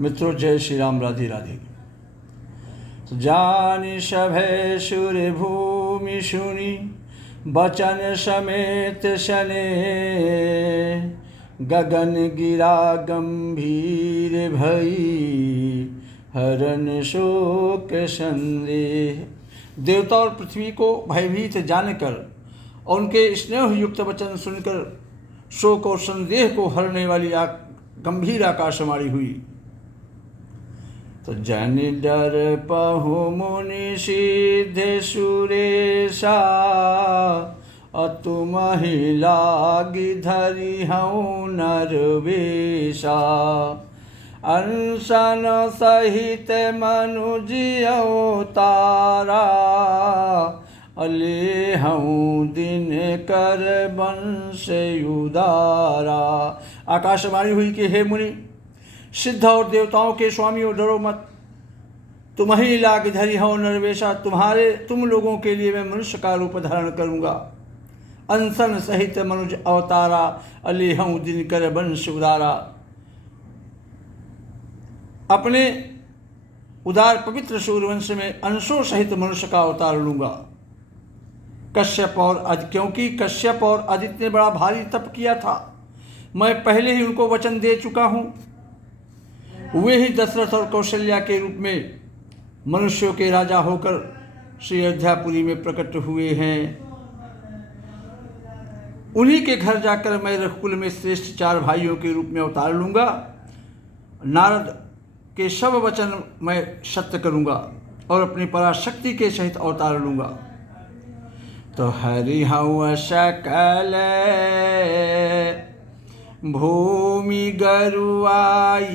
मित्रों, जय श्री राम, राधे राधे। जानि सभय सुर भूमि सुनी, बचन समेत सने, गगन गिरा गंभीर भई, हरन शोक संदेह। देवता और पृथ्वी को भयभीत जानकर और उनके स्नेह युक्त वचन सुनकर शोक और संदेह को हरने वाली गंभीर आकाशवाणी हुई। तो जन डर पहु मुनि सिद्ध सुरेशा, अतु महिला गिधरि हूँ नरवेशा, अनशन सहित मनुज अवतारा, अले हूँ दिन कर वंश उदारा। आकाशवाणी हुई कि हे मुनि, सिद्ध और देवताओं के स्वामियों, डरो मत। तुम ही लाग धरी हो नरवेशा, तुम लोगों के लिए मैं मनुष्य का रूप धारण करूंगा। अनशन सहित मनुज अवतारा, अले हूँ दिन कर वंश उदारा। अपने उदार पवित्र सूर्यवंश में अंशों सहित मनुष्य का अवतार लूंगा। क्योंकि कश्यप और आदित्य ने बड़ा भारी तप किया था, मैं पहले ही उनको वचन दे चुका हूं। वे ही दशरथ और कौशल्या के रूप में मनुष्यों के राजा होकर श्री अयोध्यापुरी में प्रकट हुए हैं। उन्हीं के घर जाकर मैं रघुकुल में श्रेष्ठ 4 भाइयों के रूप में अवतार लूंगा। नारद के सब वचन मैं सत्य करूंगा और अपनी पराशक्ति के सहित अवतार लूंगा। तो हरि हूँ सकल भूमि गरुआई,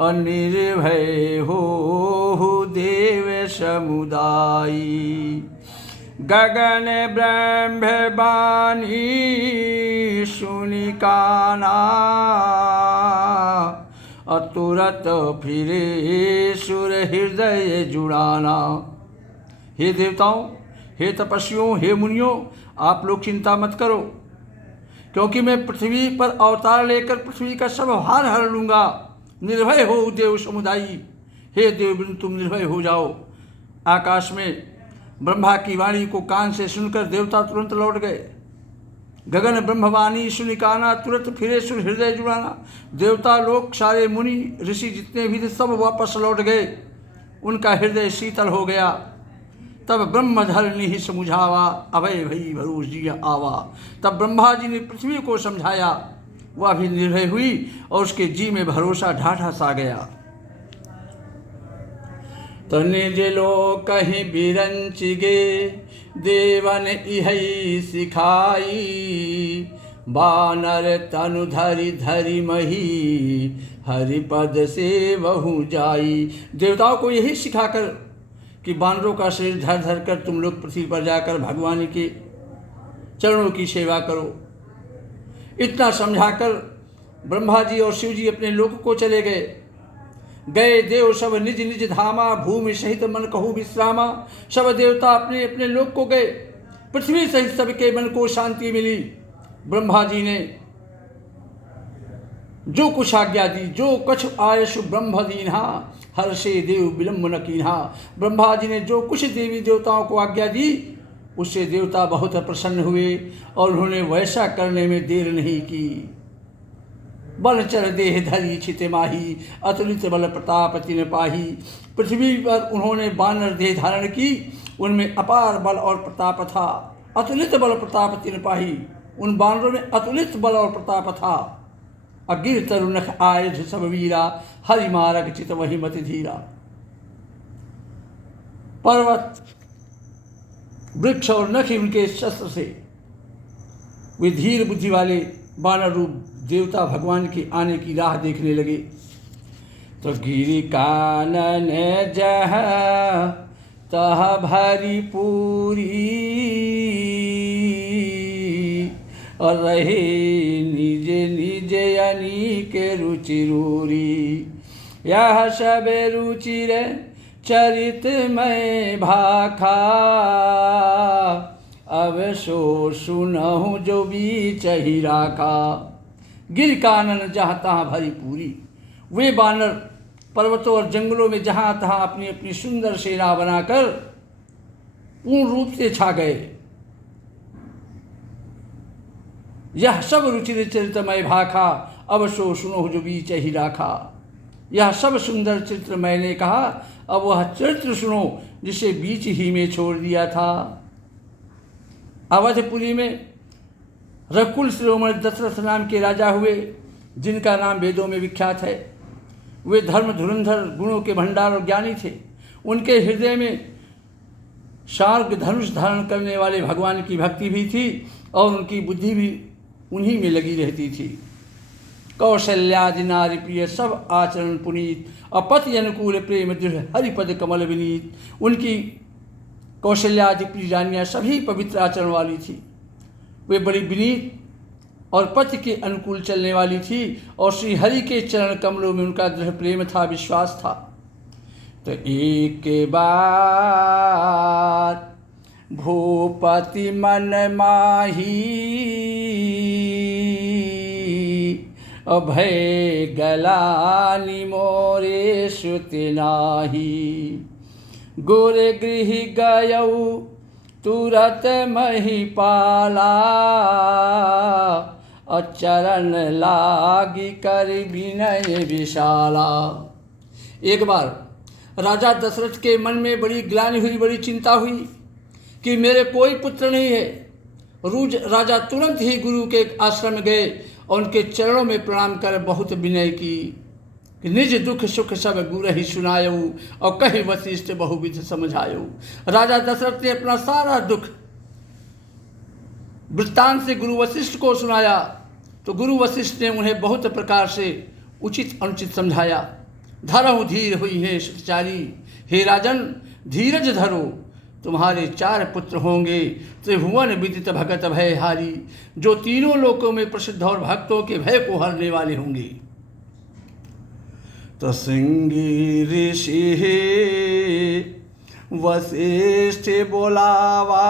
अनिर्भय हो देव समुदायी, गगन ब्रह्मवाणी सुनि काना, अतुरत फिरे सुर हृदय जुड़ाना। हे देवताओं, हे तपस्वियों, हे मुनियों, आप लोग चिंता मत करो, क्योंकि मैं पृथ्वी पर अवतार लेकर पृथ्वी का सब भार हर लूंगा। निर्भय हो देव समुदायी, हे देव तुम निर्भय हो जाओ। आकाश में ब्रह्मा की वाणी को कान से सुनकर देवता तुरंत लौट गए। गगन ब्रह्मवाणी सुनि काना, तुरंत फिरे सुर हृदय जुड़ाना। देवता लोग, सारे मुनि ऋषि जितने भी थे, सब वापस लौट गए। उनका हृदय शीतल हो गया। तब ब्रह्मधरणी ही समुझावा, अभय भई भरोस जी आवा। तब ब्रह्मा जी ने पृथ्वी को समझाया, वह भी निर्भय हुई और उसके जी में भरोसा ढाढ़ा सा गया। तो निज लोक कहीं बिरंच गे, देवन इहई सिखाई, बानर तनु धरि धरि मही, हरिपद से बहु जाई। देवताओं को यही सिखाकर कि बानरों का शरीर धर धर कर तुम लोग पृथ्वी पर जाकर भगवान के चरणों की सेवा करो। इतना समझाकर ब्रह्मा जी और शिव जी अपने लोक को चले गए देव सब निज निज धामा, भूमि सहित मन कहूँ विश्रामा। सब देवता अपने अपने लोक को गए। पृथ्वी सहित सबके मन को शांति मिली। ब्रह्मा जी ने जो कुछ आज्ञा दी, जो कछ आयशु ब्रह्म दीन्हा, हर्षे देव विलंब न कीन्हा। ब्रह्मा जी ने जो कुछ देवी देवताओं को आज्ञा दी, उससे देवता बहुत प्रसन्न हुए और उन्होंने वैसा करने में देर नहीं की। बल चर देह धरी छित माही, अतुलित बल प्रताप तिन पाही। पृथ्वी पर उन्होंने वानर देह धारण की, उनमें अपार बल और प्रताप था। अतुलित बल प्रताप तिन पाही, उन वानरों में अतुलित बल और प्रताप था। अगिर तरुनख आयुध सब वीरा, हरि मारग चित वही मति धीरा। पर्वत, वृक्ष और नख उनके शस्त्र से वे धीर बुद्धि वाले वानर रूप देवता भगवान के आने की राह देखने लगे। तो गिरि कानन जह तह भरी पूरी, और रहे निज निज अनीक रुचि रूरी। यह सब रुचिर चरित में भाखा, अब सो सुनहु जो बीच ही राखा। गिर कानन जहाँ तहाँ भरी पूरी। वे बानर पर्वतों और जंगलों में जहाँ तहाँ अपनी अपनी सुंदर सेना बनाकर पूर्ण रूप से छा गए। यह सब रुचिर चरित्रमय भाखा, अब सो सुनो जो बीच ही राखा। यह सब सुंदर चरित्र मैंने कहा, अब वह चरित्र सुनो जिसे बीच ही में छोड़ दिया था। अवधपुरी में रघुकुल शिरोमणि दशरथ नाम के राजा हुए, जिनका नाम वेदों में विख्यात है। वे धर्म धुरंधर, गुणों के भंडार और ज्ञानी थे। उनके हृदय में शार्ग धनुष धारण करने वाले भगवान की भक्ति भी थी और उनकी बुद्धि भी उन्हीं में लगी रहती थी। कौशल्यादि नारी प्रिय सब आचरण पुनीत, अपति अनुकूल प्रेम दृढ़ हरिपद कमल विनीत। उनकी कौशल्यादि प्रिय रानियाँ सभी पवित्र आचरण वाली थी। वे बड़ी विनीत और पति के अनुकूल चलने वाली थी और श्री हरि के चरण कमलों में उनका दृढ़ प्रेम था, विश्वास था। तो एक बार भूपति मन माही, अभय गलानि मोरे श्रुति नाही। गुर गृह गयऊ तुरत महिपाला, अचरण लागी कर विनय विशाला। एक बार राजा दशरथ के मन में बड़ी ग्लानि हुई, बड़ी चिंता हुई कि मेरे कोई पुत्र नहीं है। राजा तुरंत ही गुरु के आश्रम में गए और उनके चरणों में प्रणाम कर बहुत विनय की कि निज दुख सुख सब गुरु ही सुनायऊ, और कहीं वशिष्ठ बहुविध समझायऊ। राजा दशरथ ने अपना सारा दुख वृत्तांत से गुरु वशिष्ठ को सुनाया, तो गुरु वशिष्ठ ने उन्हें बहुत प्रकार से उचित अनुचित समझाया। धरहु धीर हुई है सुचारी, हे राजन धीरज धरो, तुम्हारे 4 पुत्र होंगे, त्रिभुवन विदित भगत भयहारी, जो तीनों लोकों में प्रसिद्ध और भक्तों के भय को हरने वाले होंगे। तो श्रृंगी ऋषि वशिष्ठ बोलावा,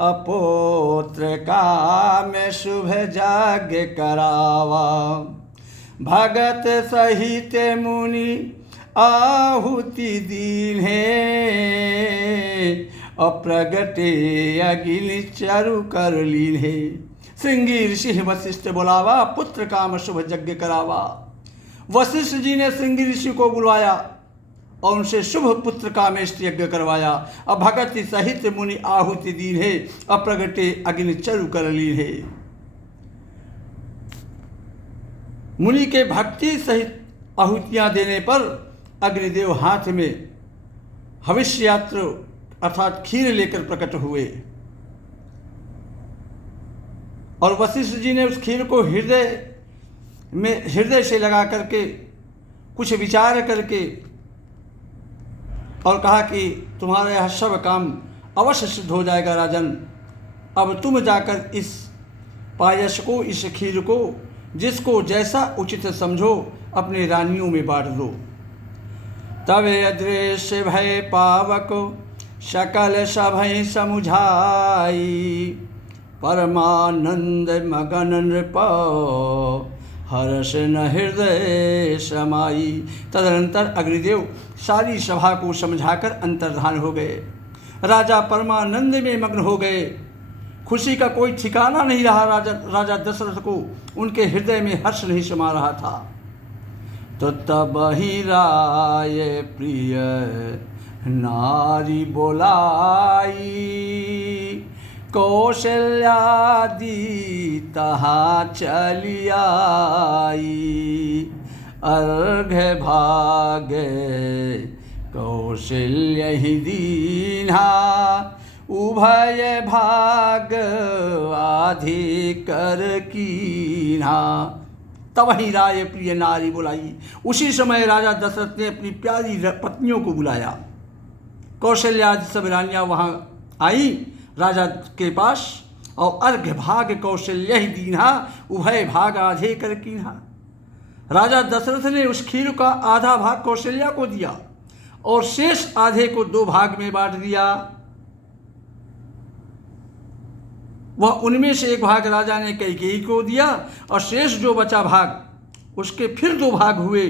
अपोत्र काम शुभ यज्ञ करावा। भगत सहित मुनि आहुति दीन्हे, अप्रगटे अगिल चरु कर लीन्हे। श्रृंगी ऋषि वशिष्ठ बुलावा, पुत्र काम शुभ यज्ञ करावा। वशिष्ठ जी ने श्रृंगी ऋषि को बुलवाया और उनसे शुभ पुत्र कामेष्ट यज्ञ करवाया। अब भगत सहित मुनि आहुति दीन्हे, अप्रगटे अग्नि चरु कर लीन्हे। मुनि के भक्ति सहित आहुतियाँ देने पर अग्निदेव हाथ में हविष्यात्र अर्थात खीर लेकर प्रकट हुए और वशिष्ठ जी ने उस खीर को हृदय से लगा करके कुछ विचार करके और कहा कि तुम्हारा यह सब काम अवश्य सिद्ध हो जाएगा राजन। अब तुम जाकर इस पायस को, इस खीर को, जिसको जैसा उचित समझो, अपने रानियों में बांट दो। तब अदृश्य भय पावक सकल सभय समुझाई, परमानंद मगन नृप हर्ष न हृदय समाई। तदनंतर अग्निदेव सारी सभा को समझाकर अंतर्धान हो गए। राजा परमानंद में मग्न हो गए। खुशी का कोई ठिकाना नहीं रहा। राजा दशरथ को उनके हृदय में हर्ष नहीं समा रहा था। तो तब ही राय प्रिय नारी बोलाई, कौशल्यादि तहाँ चली आई। अर्घ्य भागे कौशल्य ही दीन्हा, उभय भाग अधिकर कीन्हा। तब ही राय प्रिय नारी बुलाई। उसी समय राजा दशरथ ने अपनी प्यारी पत्नियों को बुलाया। कौशल्यादि सब रानियाँ वहाँ आई राजा के पास, और अर्घ्य भाग कौशल्य ही दीन्हा, उभय भाग आधे कर कीन्हा। राजा दशरथ ने उस खीर का आधा भाग कौशल्या को दिया और शेष आधे को 2 भाग में बांट दिया। वह उनमें से एक भाग राजा ने कैकेयी को दिया और शेष जो बचा भाग उसके फिर 2 भाग हुए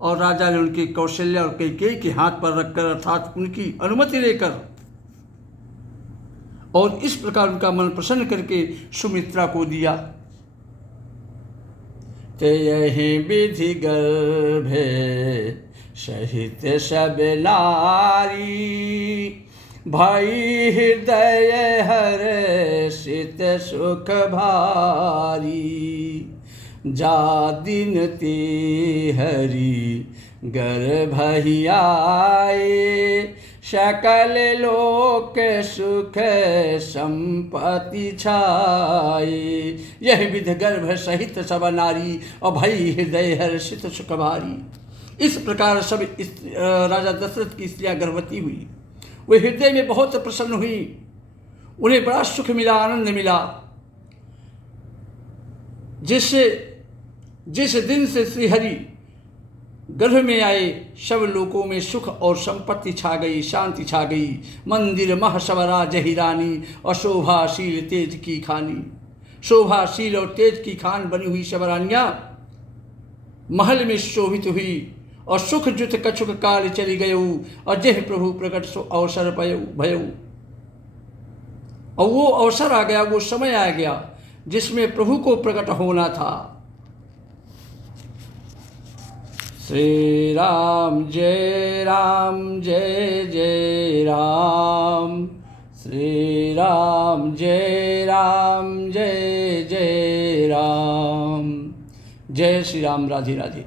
और राजा ने उनके कौशल्या और कैकेयी के हाथ पर रखकर अर्थात उनकी अनुमति लेकर और इस प्रकार उनका मन प्रसन्न करके सुमित्रा को दिया। ते यही विधि गर्भे सहित सब नारी भई हृदय हर्षित सुख भारी जा दिन ते हरि गर्भ ही आए सकल लोक सुख संपत्ति छाए। यह विधि गर्भ सहित सब नारी और भई हृदय हर्षित सुख भारी। इस प्रकार सब राजा दशरथ की स्त्रियां गर्भवती हुई। वे हृदय में बहुत प्रसन्न हुई, उन्हें बड़ा सुख मिला, आनंद मिला। जिस दिन से श्रीहरि गर्भ में आए सब लोकों में सुख और संपत्ति छा गई, शांति छा गई। मंदिर मह सब राजहि रानी और शोभाशील तेज की खानी। शोभाशील और तेज की खान बनी हुई सब रानियां महल में शोभित हुई और सुख जुत कछुक काल चली गयऊ और जह प्रभु प्रकट सो अवसर भयऊ। और वो अवसर आ गया, वो समय आ गया जिसमें प्रभु को प्रकट होना था। श्री राम जय जय राम। श्री राम जय जय राम। जय श्री राम। राधे राधे।